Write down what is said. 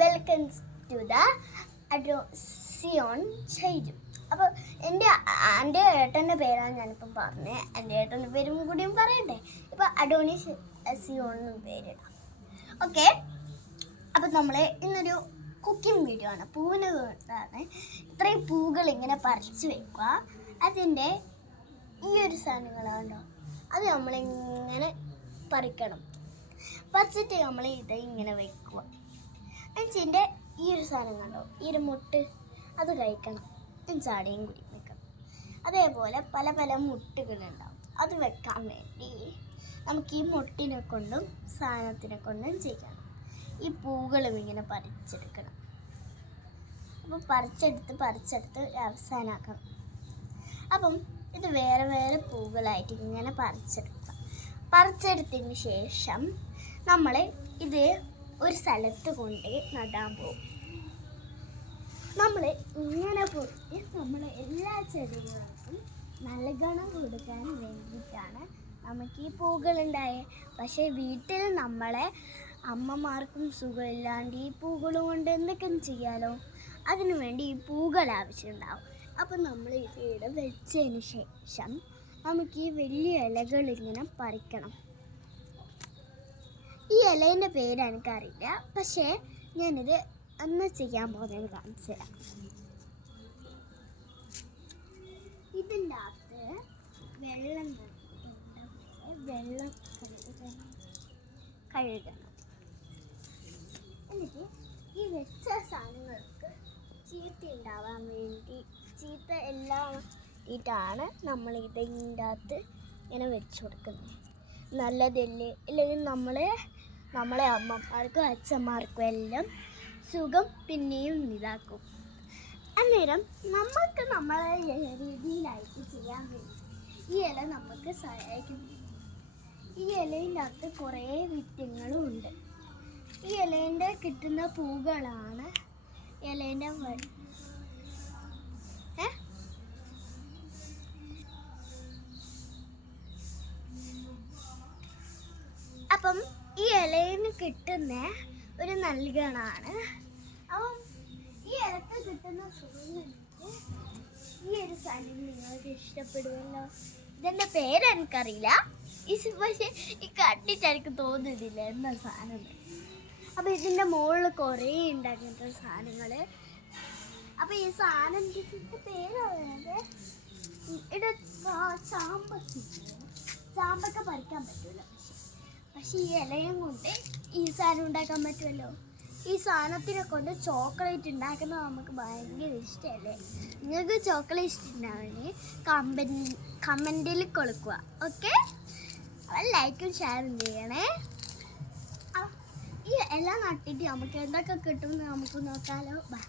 Welcome to the അഡോസിയോൺ ചെയ്തു. അപ്പോൾ എൻ്റെ ഏട്ടൻ്റെ പേരാണ് ഞാനിപ്പം പറഞ്ഞത്. എൻ്റെ ഏട്ടൻ്റെ പേരും കൂടിയും പറയണ്ടേ. ഇപ്പം അഡോണിസ് സിയോൺ എന്ന് പേരിടാം. ഓക്കെ, അപ്പം നമ്മൾ ഇന്നൊരു കുക്കിംഗ് വീഡിയോ ആണ്. പൂവിന് കൊണ്ടാണ് ഇത്രയും പൂകൾ ഇങ്ങനെ പറിച്ച് വെക്കുക. അതിൻ്റെ ഈ ഒരു സാധനങ്ങളുണ്ടോ, അത് നമ്മളിങ്ങനെ പറിക്കണം. പറിച്ചിട്ട് നമ്മൾ ഇത് ഇങ്ങനെ വെക്കുക. എന്നുവെച്ചിൻ്റെ ഈ ഒരു സാധനം കണ്ടോ, ഈ ഒരു മുട്ട് അത് കഴിക്കണം. ചാടിയും കൂടി വെക്കണം. അതേപോലെ പല പല മുട്ടുകളുണ്ടാവും. അത് വെക്കാൻ വേണ്ടി നമുക്ക് ഈ മുട്ടിനെ കൊണ്ടും സാധനത്തിനെ കൊണ്ടും ചെയ്യണം. ഈ പൂകളും ഇങ്ങനെ പറിച്ചെടുക്കണം. അപ്പോൾ പറിച്ചെടുത്ത് അവസാനാക്കണം. അപ്പം ഇത് വേറെ വേറെ പൂകളായിട്ട് ഇങ്ങനെ പറിച്ചെടുത്തതിന് ശേഷം നമ്മൾ ഇത് ഒരു സ്ഥലത്ത് കൊണ്ട് നടാൻ പോകും. നമ്മൾ ഇങ്ങനെ പോയി നമ്മൾ എല്ലാ ചെടികൾക്കും നൽകണം കൊടുക്കാൻ വേണ്ടിയിട്ടാണ് നമുക്ക് ഈ പൂകളുണ്ടായത്. പക്ഷേ വീട്ടിൽ നമ്മളെ അമ്മമാർക്കും സുഖമില്ലാണ്ട് ഈ പൂകൾ കൊണ്ട് എന്തൊക്കെ ചെയ്യാലോ, അതിനു വേണ്ടി ഈ പൂകൾ ആവശ്യമുണ്ടാവും. അപ്പം നമ്മൾ ഇവിടെ വെച്ചതിന് ശേഷം നമുക്ക് ഈ വലിയ ഇലകൾ ഇങ്ങനെ പറിക്കണം. ഈ ഇലേൻ്റെ പേര് എനിക്കറിയില്ല, പക്ഷേ ഞാനിത് അന്ന് ചെയ്യാൻ പോകുന്നത് കാണിച്ചു തരാം. ഇതിൻ്റെ അകത്ത് വെള്ളം കഴുകണം. എന്നിട്ട് ഈ വെച്ച സാധനങ്ങൾക്ക് ചീത്ത ഉണ്ടാവാൻ വേണ്ടി ചീത്ത എല്ലാം ഇട്ടാണ് നമ്മൾ ഇതിൻ്റെ അകത്ത് ഇങ്ങനെ വെച്ച് കൊടുക്കുന്നത്. നല്ലതല്ലേ, ഇല്ലെങ്കിൽ നമ്മളെ അമ്മമാർക്കും അച്ഛന്മാർക്കും എല്ലാം സുഖം പിന്നെയും ഇതാക്കും. അന്നേരം നമുക്ക് നമ്മളെ രീതിയിലായിട്ട് ചെയ്യാൻ വേണ്ടി ഈ ഇല നമുക്ക് സഹായിക്കും. ഈ ഇലയിൻ്റെ അകത്ത് കുറേ വിറ്റങ്ങളും ഉണ്ട്. ഈ ഇലേൻ്റെ കിട്ടുന്ന പൂകളാണ് ഇലേൻ്റെ അപ്പം ഈ ഇലയിന് കിട്ടുന്ന ഒരു നൽകണാണ്. അപ്പം ഈ ഇലക്ക് കിട്ടുന്ന സുഖം ഈ ഒരു സാധനം നിങ്ങൾക്ക് ഇഷ്ടപ്പെടുമല്ലോ. ഇതിൻ്റെ പേര് എനിക്കറിയില്ല, പക്ഷേ ഈ കണ്ടിട്ട് എനിക്ക് തോന്നുന്നില്ല എന്താ സാധനം. അപ്പം ഇതിൻ്റെ മുകളിൽ കുറേ ഉണ്ട് അങ്ങനത്തെ സാധനങ്ങൾ. അപ്പം ഈ സാധനത്തിൻ്റെ പേര് പറയുന്നത് ഇവിടെ ചാമ്പക്ക പറിക്കാൻ പറ്റില്ല. പക്ഷേ ഈ ഇലയും കൊണ്ട് ഈ സാധനം ഉണ്ടാക്കാൻ പറ്റുമല്ലോ. ഈ സാധനത്തിനെ കൊണ്ട് ചോക്ലേറ്റ് ഉണ്ടാക്കുന്നത് നമുക്ക് ഭയങ്കര ഇഷ്ടമല്ലേ. നിങ്ങൾക്ക് ചോക്ലേറ്റ് ഇഷ്ടമുണ്ടാവണമെങ്കിൽ കമൻറ്റിൽ കൊടുക്കുക. ഓക്കെ, അപ്പോൾ ലൈക്കും ഷെയറും ചെയ്യണേ. ഈ ഇല നട്ടിട്ട് നമുക്ക് എന്തൊക്കെ കിട്ടുമെന്ന് നമുക്ക് നോക്കാമല്ലോ. ബൈ.